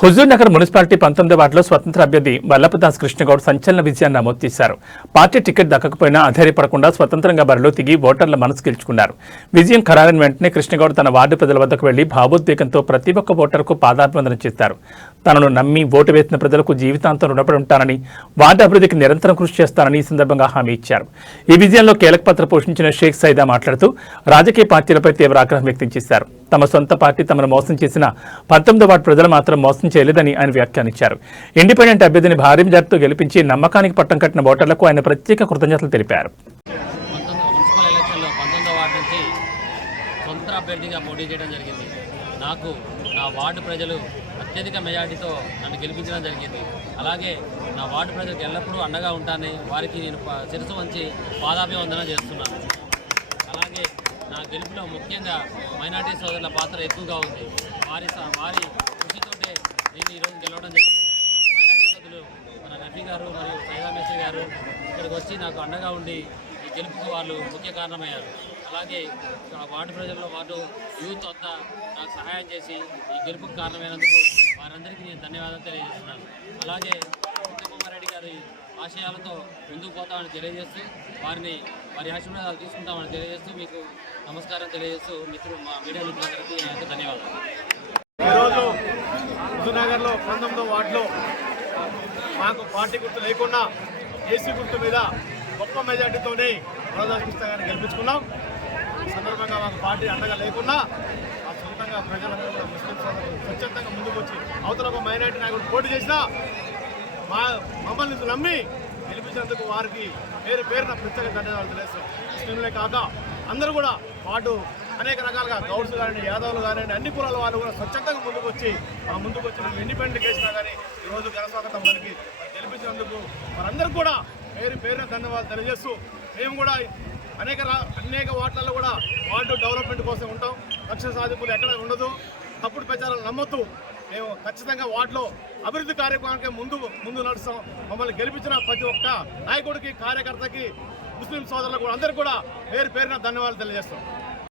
Huzurnagar municipality పంతొమ్మిది వార్డులో స్వతంత్ర అభ్యర్థి వల్లభదాస్ కృష్ణగౌడ్ సంచలన విజయాన్ని నమోదు చేశారు. పార్టీ టికెట్ దక్కకపోయినా అధైర్యపడకుండా స్వతంత్రంగా బరిలో దిగి ఓటర్ల మనసు గెలుచుకున్నారు. విజయం ఖరారైన వెంటనే కృష్ణగౌడ్ తన వార్డు ప్రజల వద్దకు వెళ్ళి భావోద్వేగంతో ప్రతి ఒక్క ఓటర్కు పాదాభివందన చేస్తారు తనను నమ్మి ఓటు వేసిన ప్రజలకు జీవితాంతం రుణపడి ఉంటానని వార్డు అభివృద్ధికి నిరంతరం కృషి చేస్తానని ఈ సందర్భంగా హామీ ఇచ్చారు. ఈ విజయంలో కీలక పాత్ర పోషించిన షేక్ సైదా మాట్లాడుతూ రాజకీయ పార్టీలపై తీవ్ర ఆగ్రహం వ్యక్తం చేశారు. తమ సొంత పార్టీ తమను మోసం చేసిన పంతొమ్మిది వార్డు ప్రజలు మాత్రం మోసం చేయలేదని ఆయన వ్యాఖ్యానించారు. ఇండిపెండెంట్ అభ్యర్థిని భారీ మెజార్టీతో గెలిపించి నమ్మకానికి పట్టం కట్టిన ఓటర్లకు ఆయన ప్రత్యేక కృతజ్ఞతలు తెలిపారు. మున్సిపల్ ఎలక్షన్లో అభ్యర్థిగా పోటీ చేయడం జరిగింది. నాకు నా వార్డు ప్రజలు అత్యధిక మెజార్టీతో నన్ను గెలిపించడం జరిగింది. అలాగే నా వార్డు ప్రజలకు ఎల్లప్పుడూ అండగా ఉంటానని వారికి నేను శిరసు వంచి పాదాభివందన చేస్తున్నాను. అలాగే నా గెలుపులో ముఖ్యంగా మైనార్టీ సోదరుల పాత్ర ఎక్కువగా ఉంది. వారి వారి కృషితోటే నేను ఈరోజు గెలవడం జరిగింది మైనార్టీ సోదరులు మన రఫీ గారు మరియు సైదామేశ్వరి గారు ఇక్కడికి వచ్చి నాకు అండగా ఉండి ఈ గెలుపుకు వాళ్ళు ముఖ్య కారణమయ్యారు. అలాగే ఆ వార్డు ప్రజల్లో వార్డు యూత్ అంతా నాకు సహాయం చేసి ఈ గెలుపుకు కారణమైనందుకు వారందరికీ నేను ధన్యవాదాలు తెలియజేస్తున్నాను. అలాగే ఉత్తమకుమారెడ్డి గారి ఆశయాలతో ముందుకు పోతామని తెలియజేస్తూ వారిని వారి ఆశీర్వాదాలు తీసుకుంటామని తెలియజేస్తూ మీకు నమస్కారం తెలియజేస్తూ మిత్రులు మా మీడియా మిత్రులందరికీ నేను యొక్క ధన్యవాదాలు. ఈరోజు హుజూర్నగర్లో పంతొమ్మిదో వార్డులో మాకు పార్టీ గుర్తు లేకుండా ఏసీ గుర్తు మీద గొప్ప మెజార్టీతోనే వరదాకృష్ణ గారిని గెలిపించుకున్నాం. ఈ సందర్భంగా మాకు పార్టీ అండగా లేకున్నా మా సొంతంగా ప్రజలందరూ కూడా ముస్లిం సోదరులు స్వచ్ఛందంగా ముందుకు వచ్చి అవతల ఒక మైనార్టీ నాయకుడు పోటీ చేసినా మా మమ్మల్ని నమ్మి గెలిపించినందుకు వారికి పేరు పేరున ప్రత్యేక ధన్యవాదాలు తెలియజేస్తాం ముస్లింలే కాక అందరూ కూడా పాటు అనేక రకాలుగా గౌడ్స్ కానీ యాదవులు కానీ అన్ని కులాల వాళ్ళు కూడా స్వచ్ఛందంగా ముందుకు వచ్చి మా ముందుకు వచ్చి మేము ఇండిపెండెంట్ చేసినా కానీ ఈరోజు ఘనస్వాగతం మనకి గెలిపించినందుకు వారందరూ కూడా పేరు పేరున ధన్యవాదాలు తెలియజేస్తూ మేము కూడా అనేక రా- అనేక వార్డులలో కూడా వార్డు డెవలప్మెంట్ కోసం ఉంటాం. లక్ష్య సాధింపులు ఎక్కడ ఉండదు. తప్పుడు ప్రచారాలు నమ్మొద్దు. మేము ఖచ్చితంగా వాటిలో అభివృద్ధి కార్యక్రమానికి ముందు ముందు నడుస్తాం. మమ్మల్ని గెలిపించిన ప్రతి ఒక్క నాయకుడికి కార్యకర్తకి ముస్లిం సోదరులకు కూడా అందరికీ కూడా పేరు పేరున ధన్యవాదాలు తెలియజేస్తాం.